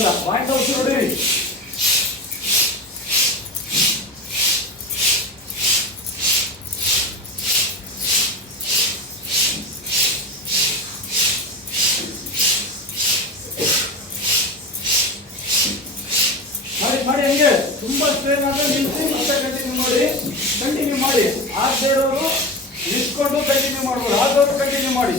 ಅಲ್ಲ, point house ನೋಡಿರಿ. ಮಾಡಿ ಹಂಗೆ ತುಂಬಾ ಸ್ಟ್ರೇನ್ ಆದ್ರೆ ನಿಲ್ಸಿ ಮತ್ತೆ ಕಂಟಿನ್ಯೂ ಮಾಡಿ. ಆ ಸೈಡ್ ಅವರು ನಿಲ್ಸ್ಕೊಂಡು ಕಂಟಿನ್ಯೂ ಮಾಡ್ಬೋದು, ಆದವರು ಕಂಟಿನ್ಯೂ ಮಾಡಿ.